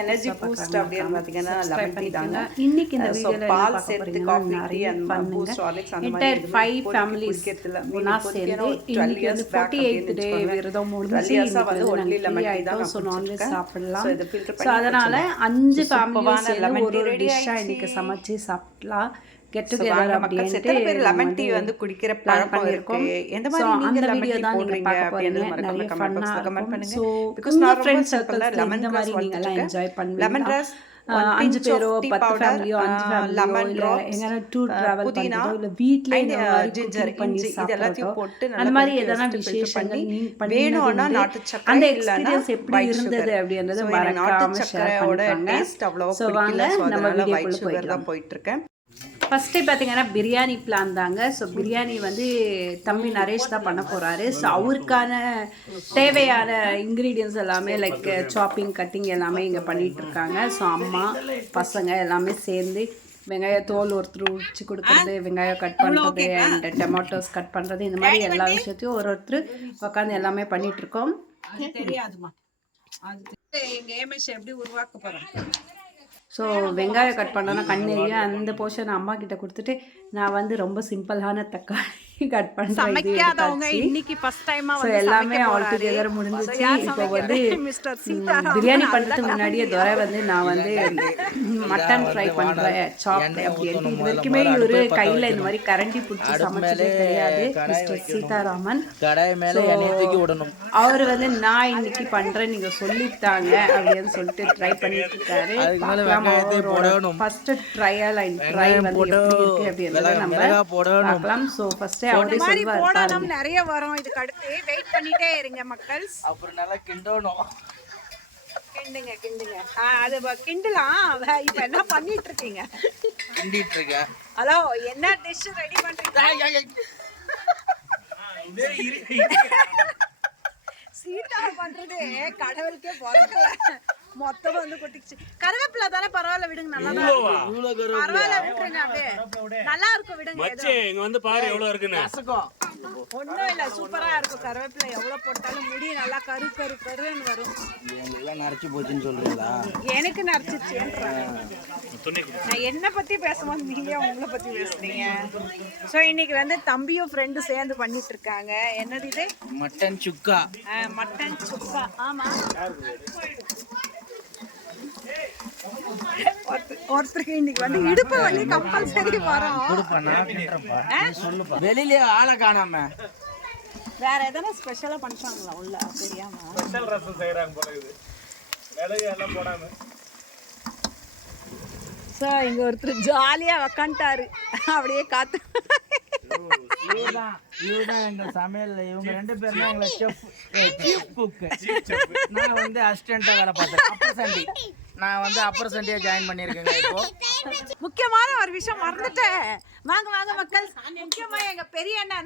Energy boost அப்படின்னு பார்த்தீங்கன்னா lemon tea தாங்க. இன்னைக்கு இந்த வீடியோல பால் சேர்த்து காஃபி டீ அந்த பூஸ்ட் ஹார்லிக்ஸ் அந்த மாதிரி 5 ஃபேமிலிஸ் ஒண்ணா சேர்ந்து 12 இயர்ஸ் 48th டே விரதம் முடிஞ்சு வந்து ஒன்லி லெமன் டீ தான் சோ நான்வெஜ் சாப்பிடலாம். சோ அதனால 5 ஃபேமிலிஸ் சேர்ந்து ஒரு டிஷ்ஷா இன்னைக்கு சமைச்சு சாப்பிடலாம். கெட் டுகெதர் அப்படின்ட்டு லெமன் டீ வந்து குடிக்கிற பழக்கம் இருக்கு. எந்த மாதிரி நீங்க லெமன் டீ போடுறீங்க அப்படின்றது மறக்காம கமெண்ட் பாக்ஸ்ல கமெண்ட் பண்ணுங்க. பிகாஸ் நான் ஃப்ரெண்ட்ஸ் சர்க்கிள்ல லெமன் கிராஸ் நீங்க எல்லாம் என்ஜாய் பண்ணுவீங்க. லெமன் கிராஸ் 5 பேரோ 10 ஃபேமிலியோ 5 ஃபேமிலியோ இல்ல எங்கனா டூர் டிராவல் பண்றதோ இல்ல வீட்ல இந்த ஜிஞ்சர் இஞ்சி இதெல்லாம் போட்டு அந்த மாதிரி எதனா விசேஷங்கள் நீங்க வேணும்னா நாட்டு சக்கரை அந்த எக்ஸ்பீரியன்ஸ் எப்படி இருந்தது அப்படின்றது மறக்காம ஷேர் பண்ணுங்க. டேஸ்ட் அவ்வளவு பிடிக்கல சோ அதனால ஒயிட் சுகர் தான் போயிட்டு இருக்கேன். ஃபஸ்ட்டு பார்த்தீங்கன்னா பிரியாணி பிளான் தாங்க. ஸோ பிரியாணி வந்து தம்பி நரேஷ் தான் பண்ண போகிறாரு. ஸோ அவருக்கான தேவையான இன்க்ரீடியன்ஸ் எல்லாமே லைக் சாப்பிங் கட்டிங் எல்லாமே இங்கே பண்ணிகிட்ருக்காங்க. ஸோ அம்மா பசங்க எல்லாமே சேர்ந்து வெங்காயம் தோல் ஒருத்தர் உரிச்சு கொடுக்குறது, வெங்காயம் கட் பண்ணுறது அண்ட் டொமேட்டோஸ் கட் பண்ணுறது, இந்த மாதிரி எல்லா விஷயத்தையும் ஒருத்தர் உட்காந்து எல்லாமே பண்ணிகிட்ருக்கோம். தெரியாதுமா அது எங்கள் ஏமேஷ் எப்படி உருவாக்க போகிறோம். ஸோ வெங்காயம் கட் பண்ணோன்னா கண்ணெறிய அந்த போர்ஷன் அம்மா கிட்ட கொடுத்துட்டு நான் வந்து ரொம்ப சிம்பிளான தக்காளி கட் பண்ணுறேன். இன்னைக்கு ஃபர்ஸ்ட் டைமா ஸோ எல்லாமே ஆல் டுகெதர் முடிஞ்சிச்சு. இப்போ வந்து பிரியாணி பண்ணுறதுக்கு முன்னாடியே துரை வந்து நான் வந்து மட்டன் ஃப்ரை பண்ணுறேன் சாப் அப்படின்ட்டு இது வரைக்குமே ஒரு கையில் இந்த மாதிரி கரண்டி பிடிச்சி சமைச்சதே கிடையாது மிஸ்டர் சீதாராமன். அவர் வந்து நான் இன்னைக்கு பண்ணுறேன் நீங்கள் சொல்லிட்டாங்க அப்படின்னு சொல்லிட்டு ட்ரை பண்ணிட்டு இருக்காரு. ஃபர்ஸ்ட் ட்ரையல் அண்ட் ட்ரை வந்து எப்படி இருக்கு அப்படின்றத நம்ம பார்க்கலாம். ஸோ ஃபர்ஸ்ட் அவரே சொல்வார் போடணும் நிறைய வரும் இதுக்கு அடுத்து வெயிட் பண்ணிட்டே இருங்க மக்கள். அப்புறம் நல்லா கிண்டணும் கிண்டுங்க கிண்டுங்க அது கிண்டலாம். இப்போ என்ன பண்ணிட்டு இருக்கீங்க? கிண்டிட்டு இருக்கேன். ஹலோ என்ன டிஷ் ரெடி பண்றீங்க? சீட்டா பண்றது கடவுளுக்கே பிறக்கல மொத்தம் வந்து கொட்டிச்சு. கருவேப்பிலை தானே பரவாயில்ல விடுங்க நல்லா பரவாயில்ல விட்டுருங்க அப்படியே நல்லா இருக்கும் விடுங்க. இங்க வந்து பாரு எவ்வளவு இருக்குன்னு ஒன்றும் இல்லை சூப்பரா இருக்கும். கருவேப்பிலை எவ்வளவு போட்டாலும் முடி நல்லா கரு கரு கருன்னு வரும். நரைச்சு போச்சுன்னு சொல்றீங்களா? எனக்கு நரைச்சிச்சு. நான் என்ன பத்தி பேசும்போது நீங்க உங்களை பத்தி பேசுறீங்க. ஸோ இன்னைக்கு வந்து தம்பியும் ஃப்ரெண்டும் சேர்ந்து பண்ணிட்டு இருக்காங்க. என்னது இது? மட்டன் சுக்கா. மட்டன் சுக்கா. ஆமா ஒருத்தருக்கு இன்னைக்கு வந்து இடுப்பு வலி கம்பல்சரி வரும். வெளியில ஆளை காணாம வேற எதனா ஸ்பெஷலா பண்றாங்களா உள்ள தெரியாம ஸ்பெஷல் ரசம் செய்யறாங்க போல இது வேலைய எல்லாம் போடாம. சோ இங்க ஒருத்தர் ஜாலியா உட்கார்ந்தாரு அப்படியே காத்து. இவதான் எங்க சமையல்ல இவங்க 2 பேரும் எங்களை செஃப் குக். நான் வந்து அசிஸ்டண்டா வேலை பார்த்தேன். நான் வந்து அப்பர் சண்டே ஜாயின் பண்ணியிருக்கேங்க. இப்போ முக்கியமான ஒரு விஷயம் மறந்துட்டேன். வாங்க வாங்க மக்கள். முக்கியமா எங்க பெரிய அண்ணா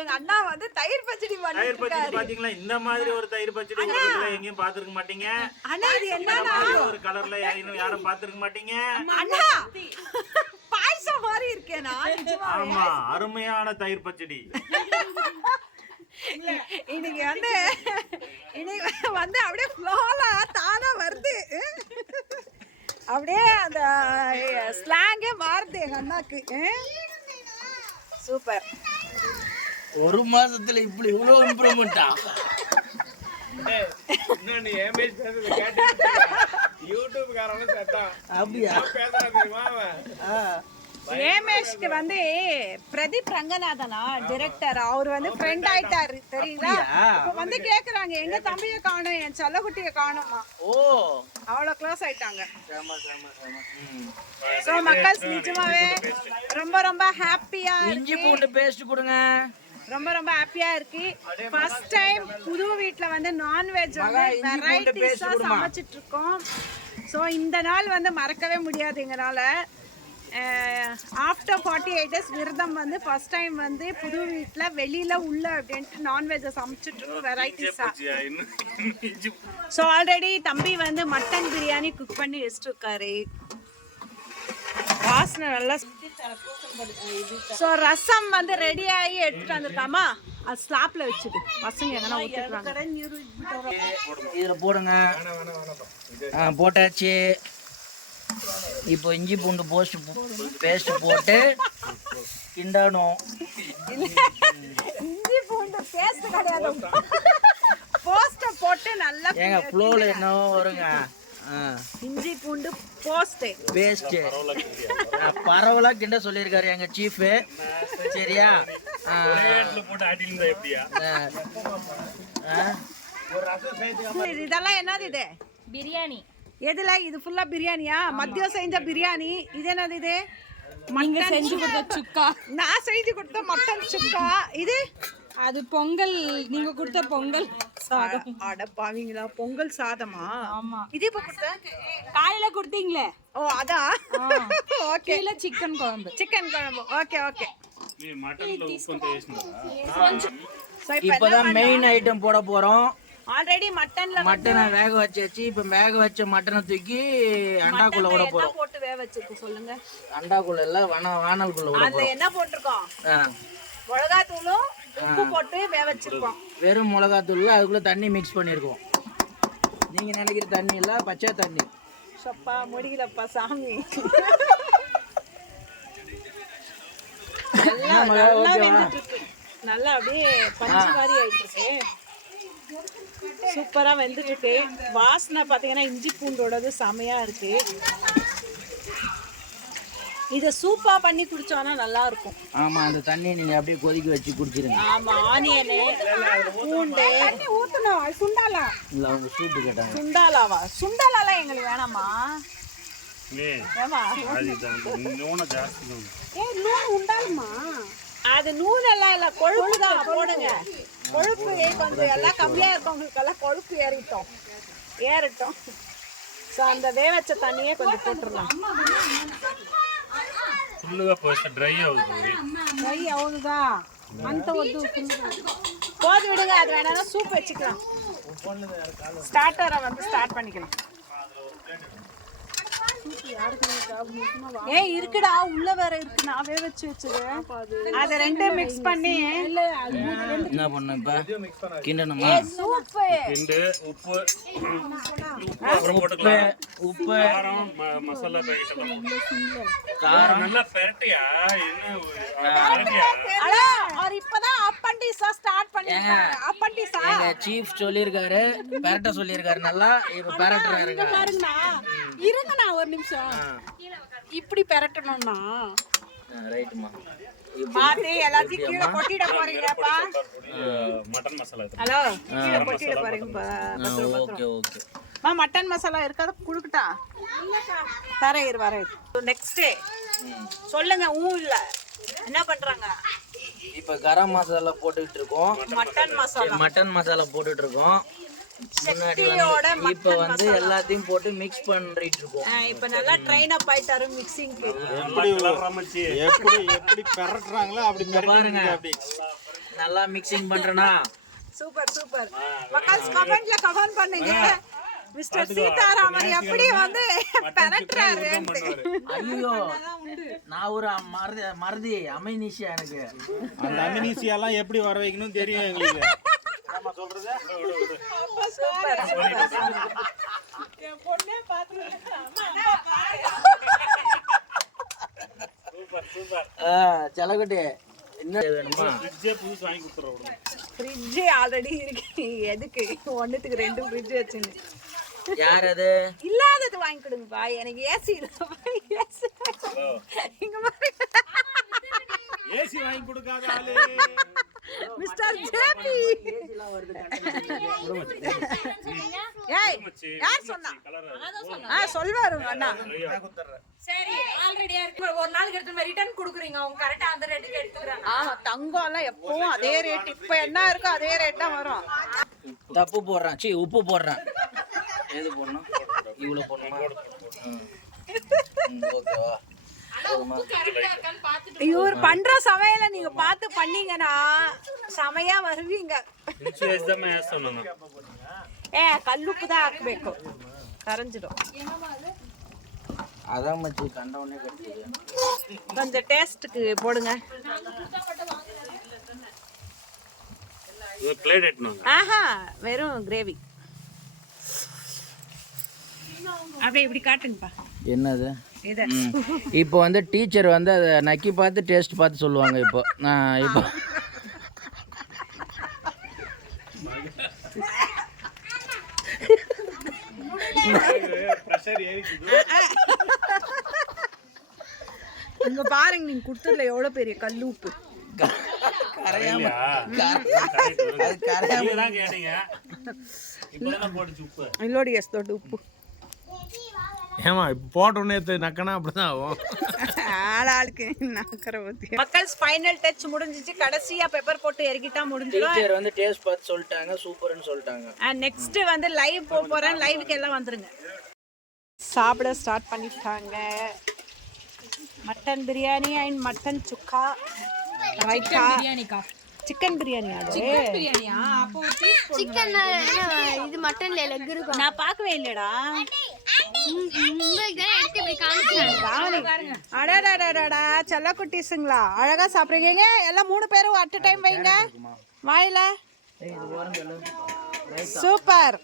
எங்க அண்ணா வந்து தயிர் பச்சடி பண்ணிருக்காரு. பாத்தீங்களா இந்த மாதிரி ஒரு தயிர் பச்சடி எங்கேயும் பாத்துருக்க மாட்டீங்க. அண்ணா இது என்னன்னா ஒரு கலர்ல யாரும் பாத்துருக்க மாட்டீங்க. அண்ணா பாயசம் மாதிரி இருக்கேனா? ஆமா அருமையான தயிர் பச்சடி. இன்னைக்கு வந்து அப்படியே ஃப்ளோல தானா வருது. அப்படியே அந்த ஸ்லாங்கே மாறுது எங்க அண்ணாக்கு. சூப்பர். ஒரு மாசத்துல இப்படி இவ்வளவு இம்ப்ரூவ்மெண்டா? யூடியூப் காரங்க செட்டா அப்படியே பேசுறாங்க. ஏமேஷ்க்கு வந்து பிரதீப் ரங்கநாதனா டைரக்டர் அவர் வந்து ஃப்ரெண்ட் ஆயிட்டாரு தெரியுங்களா? இப்ப வந்து கேக்குறாங்க எங்க தம்பியை காணும் என் செல்லகுட்டியை காணுமா. ஓ அவ்வளவு க்ளோஸ் ஆயிட்டாங்க. சோ மக்கள் நிஜமாவே ரொம்ப ரொம்ப ஹாப்பியா இஞ்சி பூண்டு பேஸ்ட் கொடுங்க. ரொம்ப ரொம்ப ஹாப்பியா இருக்கு. ஃபர்ஸ்ட் டைம் புது வீட்ல வந்து நான்வெஜ் வந்து வெரைட்டிஸா சமைச்சிட்டு இருக்கோம். சோ இந்த நாள் வந்து மறக்கவே முடியாது எங்களால. ஆஃப்டர் 48 days விரதம் வந்து ஃபர்ஸ்ட் டைம் வந்து புது வீட்டில் வெளியில் உள்ள அப்படின்ட்டு நான்வெஜ்ஜை சமைச்சிட்ருக்கோம் வெரைட்டிஸாக. ஸோ ஆல்ரெடி தம்பி வந்து மட்டன் பிரியாணி குக் பண்ணி வச்சுருக்காரு. வாசனை நல்லா. ஸோ ரசம் வந்து ரெடி ஆகி எடுத்துகிட்டு வந்திருக்காமா. அது ஸ்லாப்ல வச்சுட்டு பசங்க எங்கன்னா ஊத்திக்குவாங்க. இதுல போடுங்க. போட்டாச்சு. இப்போ இஞ்சி பூண்டு பேஸ்ட் போட்டு கிண்டணும். இஞ்சி பூண்டு பேஸ்ட் கிடையாது, போஸ்ட போட்டு நல்லா ஏங்க ஃப்ளோல என்னவோ வருங்க. இஞ்சி பூண்டு பேஸ்ட் பரவலா கிண்ட சொல்லியிருக்காரு எங்க சீஃப். சரியா? இதெல்லாம் என்னது? இது பிரியாணி. எதுல இது? ஃபுல்லா பிரியாணியா? மதியம் செஞ்ச பிரியாணி. இது என்னது? இது நீங்க செஞ்சு கொடுத்த சுக்கா. நான் செஞ்சு கொடுத்த மட்டன் சுக்கா. இது அது பொங்கல், நீங்க கொடுத்த பொங்கல் சாதம். அட பாவீங்களா, பொங்கல் சாதமா? ஆமா. இது இப்ப கொடுத்த காலையில கொடுத்தீங்களே. ஓ அதான். ஓகே. இல்ல சிக்கன் குழம்பு. Okay okay. இப்பதான் மெயின் ஐட்டம் போட போறோம். ஆல்ரெடி மட்டனை வேக வச்சாச்சு. இப்ப வேக வச்ச மட்டனை தூக்கி அண்டாக்குள்ள விட போறோம். போட்டு வேக வச்சிருக்கு சொல்லுங்க. அண்டாக்குள்ள இல்ல, வானல்குள்ள விட போறோம். அதுல என்ன போட்டுருக்கோம்? மிளகாத்தூளும் உப்பு போட்டு வேக வச்சிருக்கோம். வெறும் மிளகாத்தூள், அதுக்குள்ள தண்ணி மிக்ஸ் பண்ணிருக்கோம். நீங்க நினைக்கிற தண்ணி இல்ல, பச்சை தண்ணி. சப்பா முடியலப்பா சாமி. நல்லா அப்படியே பஞ்சு மாதிரி ஆயிட்டு இருக்கு. சூப்பரா வெந்துட்டு இருக்கு. வாசனை பாத்தீங்கன்னா இஞ்சி பூண்டோடது செமையா இருக்கு. இத சூப்பா பண்ணி குடிச்சோம்னா நல்லா இருக்கும். ஆமா, அந்த தண்ணியை நீங்க அப்படியே கொதிக்க வச்சு குடிச்சிருங்க. ஆமா, ஆனியன் பூண்டு தண்ணி ஊத்தணும். சுண்டாலா இல்ல, அவங்க சூப்பு கேட்டாங்க. சுண்டாலாவா? சுண்டாலாலாம் எங்களுக்கு வேணாமா? அது நூனெல்லாம் இல்ல, கொழுப்பு தான் போடுங்க. கொழுப்பு கொஞ்சம் எல்லாம் கம்மியா இருக்கவங்களுக்கெல்லாம் கொழுப்பு ஏறட்டும். ஸோ அந்த வேவச்ச தண்ணியே கொஞ்சம் போட்டுடலாம். ட்ரை ஆகுதுதா அந்த போது விடுங்க. அது வேணா சூப் வச்சுக்கலாம். ஸ்டார்டரை ஸ்டார்ட் பண்ணிக்கலாம். ஏய் இருக்குடா, உள்ள வேற இருக்கு. நான் வேக வச்சது. அத ரெண்டே மிக்ஸ் பண்ணி என்ன பண்ணனும்? இப்ப கிண்டணுமா? சூப் கிண்டு, உப்பு காரம், மசாலா காரம் நல்லா பெரட்டியா? என்ன அவர் இப்பதான் அப்பண்டிஸா ஸ்டார்ட் பண்ணிருக்காரு. அப்பண்டிஸா எங்க சீஃப் சொல்லிருக்காரு, பெரட்ட சொல்லிருக்காரு. நல்லா இப்ப பெரட்டறாருங்க. இருங்க, நான் ஒரு நிமிஷம் இப்படி பெரட்டணும்னா ரைட்மா. பாத்து எல்லாத்தையும் கீழே கொட்டிட போறீங்கப்பா. மட்டன் மசாலா. ஹலோ, கீழே கொட்டிட போறீங்கப்பா. Okay okay. மட்டன் மசாலா இருக்காத குடுக்கட்டா? தரேன் வரேன். நெக்ஸ்ட் சொல்லுங்க. இல்ல என்ன பண்றாங்க? இப்ப கரம் மசாலா போட்டுட்டு இருக்கோம். மட்டன் மசாலா போட்டுட்டு இருக்கோம். முன்னாடி இப்ப எல்லாத்தையும் போட்டு மிக்ஸ் பண்ணிட்டு இருக்கோம். இப்ப நல்லா ட்ரெயின் அப் ஆயிட்டாரு மிக்ஸிங்க்கு. எப்படி பெரட்டறாங்களோ அப்படி பாருங்க. நல்லா மிக்ஸிங் பண்றேனா? சூப்பர். மக்கள்ஸ் கமெண்ட்ல கமெண்ட் பண்ணுங்க. மிஸ்டர் சீதாராமன் எப்படி பெரட்டறாரு? ஐயோ, நான் ஒரு மறதி அமினிஷியா. எனக்கு அந்த அமினிஷியா எல்லாம் எப்படி வர வைக்கணும் தெரியும் எங்களுக்கு. நம்ம சொல்றது என் பொண்ணே பாத்து சூப்பர். செலகுட்டி என்ன வேணுமா? புதுசு வாங்கி கொடுத்துறோம். ஃப்ரிட்ஜ் ஆல்ரெடி இருக்கு. எதுக்கு ஒண்ணுத்துக்கு 2 ஃப்ரிட்ஜ் வச்சுன்னு? யார் அது? இல்லாதது வாங்கி கொடுங்கப்பா. எனக்கு ஏசி இல்ல. இங்க பாருங்க, ஏசி வாங்கி கொடுக்காத ஆளு மிஸ்டர் ஜேபி. ஏய், யார் சொன்னா? சொல்வாரு அண்ணா. சரி, ஆல்ரெடியா இருக்கு. ஒரு நாளுக்கு எடுத்து ரிட்டர்ன் குடுக்குறீங்க. அவங்க கரெக்ட்டா அந்த ரேட்டுக்கு எடுத்துக்கறாங்க. தங்கம் எல்லாம் எப்பவும் அதே ரேட். இப்ப என்ன இருக்கோ அதே ரேட் தான் வரும். தப்பு போடுறான். உப்பு போடுறான். எது போடணும்? இவ்வளவு போடணுமா? ஓகேவா? இவர் பண்ற சமையல நீங்க பார்த்து பண்ணீங்கன்னா சமையா வருவீங்க. கல்லுப்பு தான் ಹಾಕಬೇಕು, கரைஞ்சிடும். அதான் மச்சி கண்டவனே கடிச்சது. கொஞ்சம் டேஸ்ட்டுக்கு போடுங்க. பிளேட் எட்டணும். ஆஹா வெறும் கிரேவி. அப்படியே இப்படி காட்டுங்கப்பா. என்னது இது இப்போ வந்து டீச்சர் வந்து அதை நக்கி பார்த்து டேஸ்ட் பார்த்து சொல்லுவாங்க. இப்போ இப்போ இங்க பாருங்க, நீங்க கொடுத்ததுல எவ்வளவு பெரிய கல் உப்பு. இல்லோடி எஸ் தொட்டு உப்பு. ஏமா இப்போ போட்டோன்னே நக்கனா அப்படிதான் ஆகும். ஆளாளுக்கு நக்கற ஊத்தி. மக்கள்ஸ் ஃபைனல் டச் முடிஞ்சிச்சு. கடைசியா பெப்பர் போட்டு இறக்கிட்டா முடிஞ்சிடும். டீச்சர் வந்து டேஸ்ட் பார்த்து சொல்லிட்டாங்க, சூப்பர்னு சொல்லிட்டாங்க. நெக்ஸ்ட் வந்து லைவ் போறேன். லைவுக்கு எல்லாம் வந்துருங்க. சாப்பிட ஸ்டார்ட் பண்ணிட்டாங்க. Mutton biryani and mutton chukka, raita, chicken biryani. Chicken பிரியாணியா? அப்போ சிக்கன் இது மட்டன்ல லெக் இருக்கும். நான் பார்க்கவே இல்லடா. அடடடடடா செல்ல குட்டீஸுங்களா, அழகா சாப்பிடுறீங்க. எல்லாம் 3 பேரும் அட் டைம் வைங்க வாயில. சூப்பர்.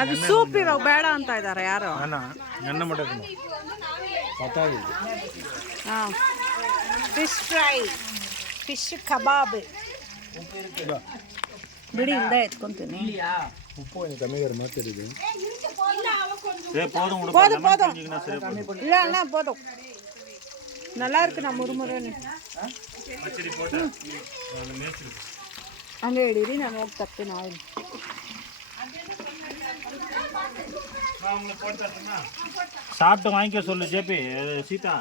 ಅದು ಸೂಪ್ ಇವಾಗ ಬೇಡ ಅಂತ ಇದ್ದಾರೆ ಯಾರು. ಫಿಶ್ ಫ್ರೈ, ಫಿಶ್ ಕಬಾಬ್ ಬಿಡಿ, ಇಂದ ಎತ್ಕೊಂತೀನಿ. போதும் போதும் இல்ல அண்ணா போதும். நல்லா இருக்கு. நான் முறுமுறுன்னு ಹಂಗೆ ಹಿಡೀರಿ, ನಾನು ಹೋಗಿ ತರ್ತೀನಿ ಆಯಿಲ್. சாப்பிட்டு வாங்கிக்க சொல்லு ஜேபி. சீதா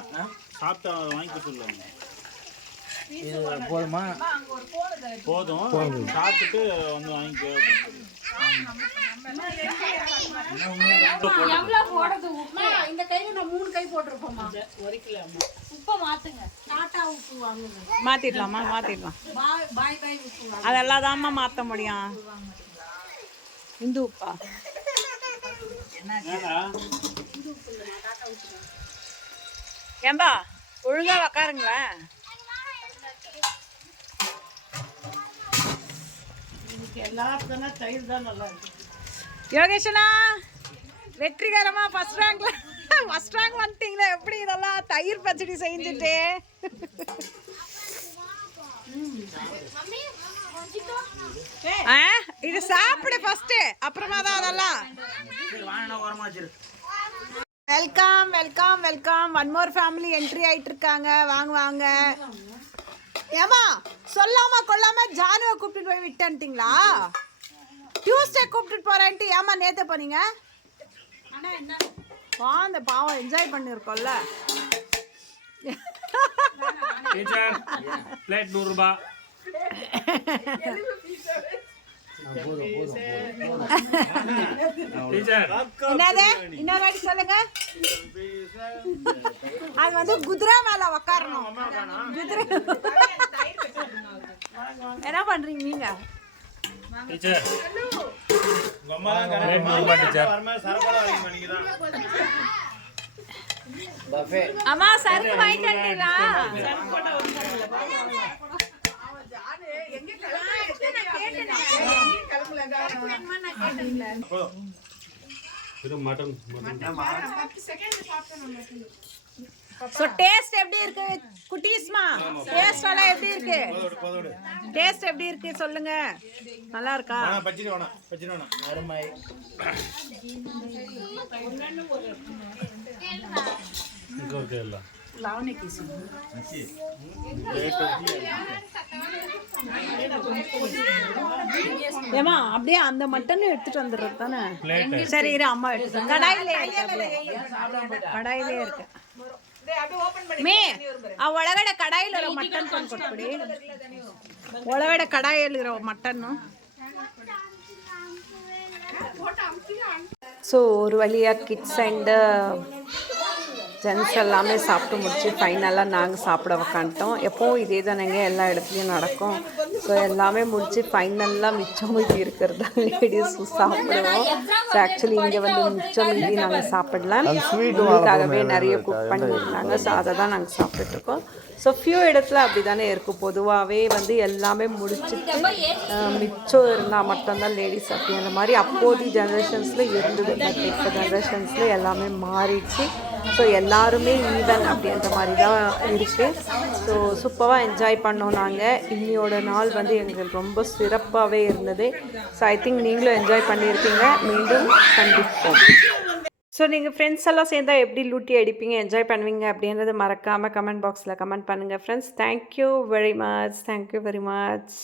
சாப்பிட்டு வாங்கிக்க சொல்லு. இது போதுமா? போதும், சாப்பிட்டுட்டு வந்து வாங்கிக்கோ. இந்த கையில நான் 3 கை போட்டிருப்போம்மா. 1 கிலோ உப்பை மாத்துங்க. டாட்டா உப்பு வாங்குங்க. மாத்திடலாமா? மாத்திடலாம். பாய் பாய் உப்பு அதெல்லாம் தான்மா மாற்ற முடியும். இந்து உப்பா? ஏம்பா ஒழுங்கா உக்காருங்களேன். யோகேஷனா வெற்றிகரமா ஃபர்ஸ்ட் ரேங்க் வந்துட்டீங்களா? எப்படி இதெல்லாம் தயிர் பச்சடி செஞ்சுட்டு. இது சாப்பிடு ஃபர்ஸ்ட், அப்புறமா தான் அதெல்லாம். Welcome welcome welcome. 1 more family entry ஆயிட்டு இருக்காங்க. வாங்க வாங்க. ஏமா சொல்லாம கொள்ளாம ஜானுவை கூப்பிட்டு போய் விட்டீங்களா? டியூஸ்டே கூப்பிட்டு போறேன்ட்டு ஏமா நேத்து போனீங்க? அந்த பாவம் என்ஜாய் பண்ணிருக்கோம்ல. டீச்சர் பிளேட் 100 ரூபாய். என்னது இன்னொரு வாட்டி சொல்லுங்க. அது வந்து குதிரை மேல உக்காரணும். குதிரை என்ன பண்றீங்க நீங்க? டீச்சர் பிளேட் 100 ரூபாய் டீச்சர். பஃபே. அம்மா சரக்கு வாங்கிட்டு வந்துட்டீங்களா? சோ டேஸ்ட் எப்படி இருக்கு குட்டீஸ்மா? டேஸ்ட் எல்லாம் எப்படி இருக்கு? டேஸ்ட் எப்படி இருக்கு சொல்லுங்க. நல்லா இருக்கா? பச்சிரி வேணாம். அருமை. ஏமா அப்படியே அந்த மட்டன் எடுத்துட்டு வந்துடுறது தானே. சரி இரு அம்மா எடுத்து கடாயிலே இருக்கு. ಮೇ ಆ ಒಳಗಡೆ ಕಡಾಯಿಲಿರೋ ಮಟನ್ ತಂದು ಕೊಟ್ಬಿಡಿ. ಒಳಗಡೆ ಕಡಾಯಿಯಲ್ಲಿರೋ ಮಟನ್ನು. ஸோ ஒரு வழியாக கிட்ஸ் அண்ட் ஜென்ஸ் எல்லாமே சாப்பிட்டு முடிச்சு ஃபைனலாக நாங்கள் சாப்பிட உக்காந்துட்டோம். எப்போவும் இதே தானேங்க எல்லா இடத்துலையும் நடக்கும். ஸோ எல்லாமே முடிச்சு ஃபைனலாக மிச்சம் மீதி இருக்கிறது தான் லேடிஸ் சாப்பிடுவோம். ஸோ ஆக்சுவலி இங்கே வந்து மிச்சம் மீதி நாங்கள் சாப்பிடலாம், ஸ்வீட்டுக்காகவே நிறைய குக் பண்ணியிருந்தாங்க. ஸோ அதை தான் நாங்கள் சாப்பிட்டுட்ருக்கோம். ஸோ ஃபியூ இடத்துல அப்படி தானே இருக்கும். பொதுவாகவே வந்து எல்லாமே முடிச்சுட்டு மிச்சம் இருந்தால் மட்டும்தான் லேடிஸ் அப்படி அந்த மாதிரி அப்போதைய ஜென்ரேஷன்ஸில் இருந்தது. பட் இப்போ ஜென்ரேஷன்ஸில் எல்லாமே மாறிடுச்சு. ஸோ எல்லாருமே ஈவன் அப்படின்ற மாதிரி தான் இருக்குது. ஸோ சூப்பராக என்ஜாய் பண்ணோம் நாங்கள். இன்னியோட நாள் வந்து எங்களுக்கு ரொம்ப சிறப்பாகவே இருந்தது. ஸோ ஐ திங்க் நீங்களும் என்ஜாய் பண்ணியிருப்பீங்க. மீண்டும் சந்திப்போம். ஸோ நீங்கள் ஃப்ரெண்ட்ஸ் எல்லாம் சேர்ந்தால் எப்படி லூட்டி அடிப்பீங்க, என்ஜாய் பண்ணுவீங்க அப்படின்றது மறக்காமல் கமெண்ட் பாக்ஸில் கமெண்ட் பண்ணுங்கள் ஃப்ரெண்ட்ஸ். Thank you very much.